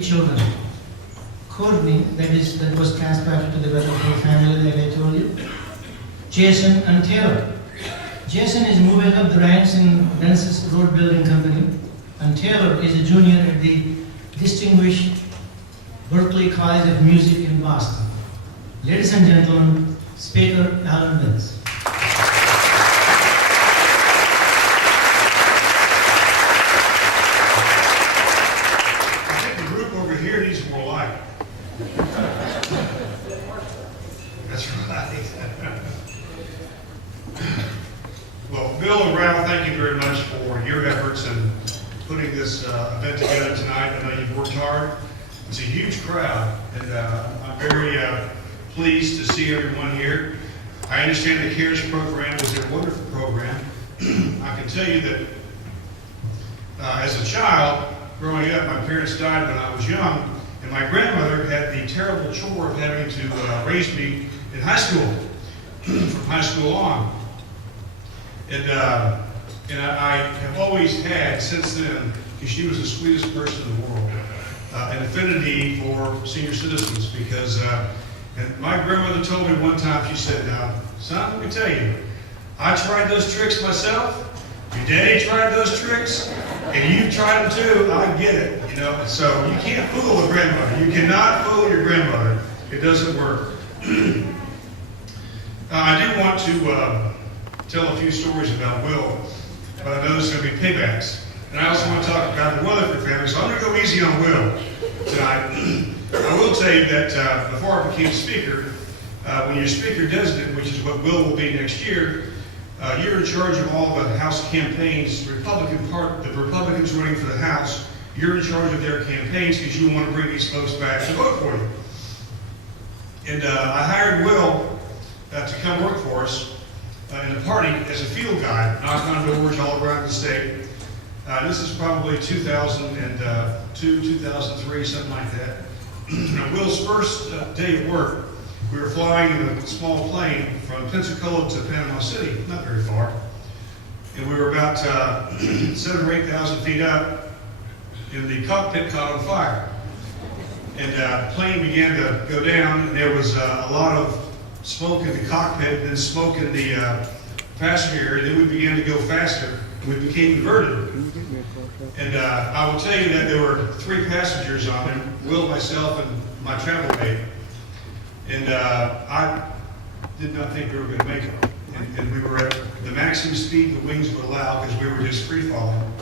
children. Courtney, that was cast back to the Weatherford family, like I told you. Jason and Taylor. Jason is moving up the ranks in Genesis Road Building Company, and Taylor is a junior at the distinguished Berklee College of Music in Boston. Ladies and gentlemen, Speaker Alan Mills. That's right. Well, Bill and Ralph, thank you very much for your efforts in putting this event together tonight. I know you've worked hard. It's a huge crowd, and I'm very pleased to see everyone here. I understand the CARES program was a wonderful program. I can tell you that as a child, growing up, my parents died when I was young, and my grandmother had the terrible chore of having to raise me in high school, from high school on. And I have always had, since then, because she was the sweetest person in the world, an affinity for senior citizens, because, and my grandmother told me one time, she said, "Now, son, let me tell you, I tried those tricks myself, your daddy tried those tricks, and you've tried them too, I get it, you know." So you can't fool a grandmother. You cannot fool your grandmother. It doesn't work. I do want to tell a few stories about Will, but I know there's going to be pigbacks. And I also want to talk about the Weatherford family, so I'm going to go easy on Will tonight. I will tell you that before I became speaker, when you're speaker designate, which is what Will will be next year, you're in charge of all the House campaigns. The Republicans running for the House, you're in charge of their campaigns because you want to bring these folks back to vote for you. And I hired Will to come work for us in the party as a field guide, knock on doors all around the state. This is probably 2002, 2003, something like that. Will's first day of work, we were flying in a small plane from Pensacola to Panama City, not very far. And we were about 7,000 or 8,000 feet up, and the cockpit caught on fire. And the plane began to go down, and there was a lot of smoke in the cockpit, and then smoke in the passenger area. Then we began to go faster, and we became inverted. And I will tell you that there were 3 passengers on it, Will, myself, and my travel mate. And I did not think we were going to make it. And we were at the maximum speed the wings would allow because we were just free falling.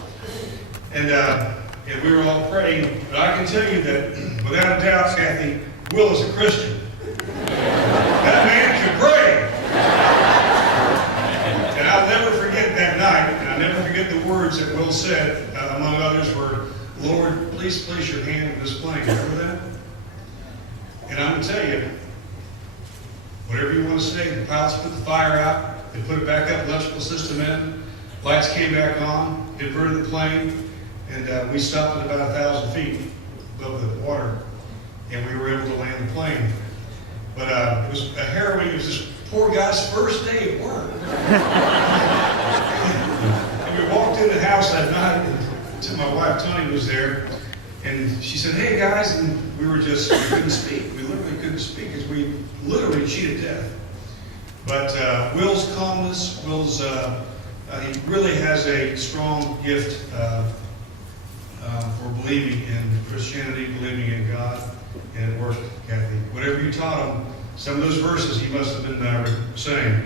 And we were all praying. But I can tell you that, without a doubt, Kathy, Will is a Christian. That man can pray. And I'll never forget that night, and I'll never forget the words that Will said, among others, were, "Lord, please place your hand on this plane." Remember that? And I'm going to tell you, whatever you want to say, the pilots put the fire out, they put it back up, electrical system in, lights came back on, inverted the plane, and we stopped at about 1,000 feet above the water, and we were able to land the plane. But it was a harrowing, it was this poor guy's first day at work. And we walked in the house that night, and my wife Tony was there, and she said, "Hey guys," and we couldn't speak. We literally couldn't speak because we literally cheated death. But Will's calmness, he really has a strong gift for believing in Christianity, believing in God, and it worked, Kathy. Whatever you taught him, some of those verses he must have been saying.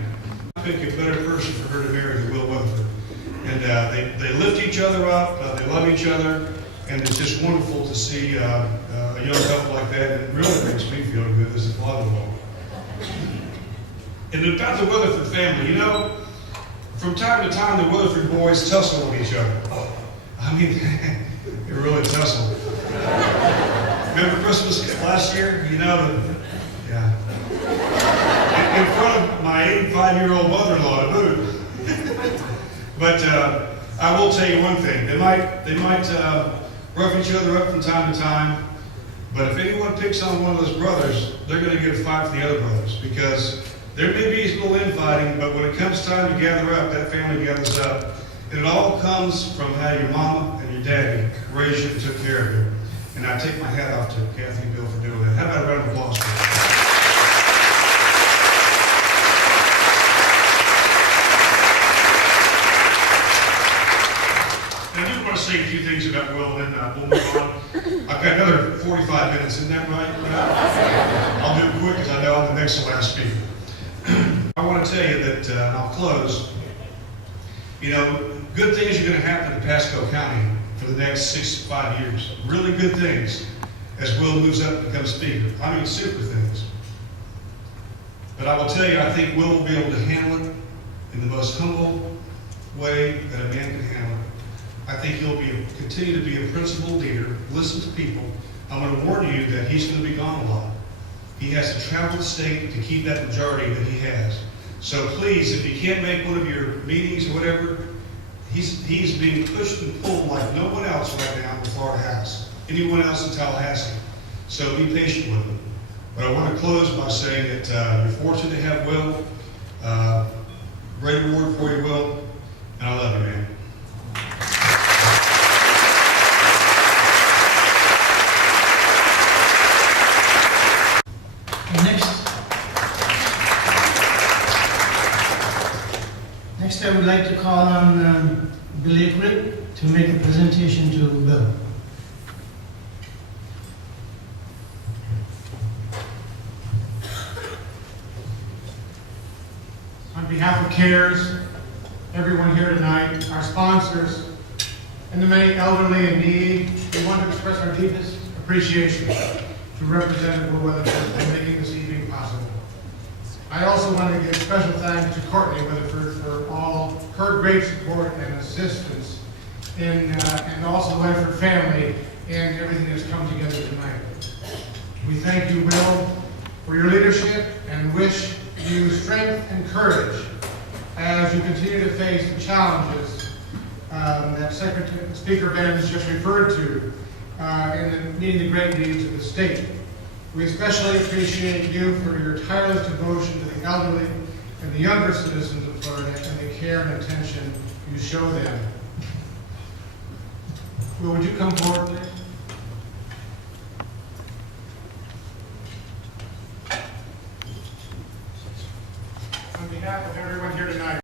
I pick a better person for her to marry than Will Weatherford. And they lift each other up, they love each other, and it's just wonderful to see a young couple like that. It really makes me feel good as a father-in-law. And about the Weatherford family, you know, from time to time the Weatherford boys tussle with each other. I mean, they really tussle. Remember Christmas last year? You know, yeah. In front of my 85-year-old mother-in-law to boot. But I will tell you one thing. They might rough each other up from time to time, but if anyone picks on one of those brothers, they're going to get a fight for the other brothers, because there may be a little infighting, but when it comes time to gather up, that family gathers up. And it all comes from how your mama and your daddy raised you and took care of you. And I take my hat off to Kathy and Bill for doing that. How about a round of applause for them? And I do want to say a few things about Will, and then we'll move on. I've got another 45 minutes, isn't that right? I'll do it quick because I know I'm the next to last speaker. I want to tell you that, and I'll close, you know, good things are going to happen in Pasco County for the next 5 years. Really good things as Will moves up and becomes speaker. I mean, super things. But I will tell you, I think Will be able to handle it in the most humble way that a man can handle it. I think he'll continue to be a principled leader, listen to people. I'm going to warn you that he's going to be gone a lot. He has to travel the state to keep that majority that he has. So please, if he can't make one of your meetings or whatever, he's being pushed and pulled like no one else right now in the Florida House, anyone else in Tallahassee. So be patient with him. But I want to close by saying that you're fortunate to have Will. Great reward for you, Will. And I love you, man. Next, I would like to call on Bill Akered to make a presentation to Bill. On behalf of CARES, everyone here tonight, our sponsors, and the many elderly in need, we want to express our deepest appreciation to Representative Weatherford for making this evening possible. I also want to give special thanks to Courtney Weatherford for all her great support and assistance, and also the Weatherford family and everything that's come together tonight. We thank you, Will, for your leadership and wish you strength and courage as you continue to face the challenges that Speaker Vance just referred to in meeting the great needs of the state. We especially appreciate you for your tireless devotion to the elderly and the younger citizens of Florida and the care and attention you show them. Will, would you come forward, please?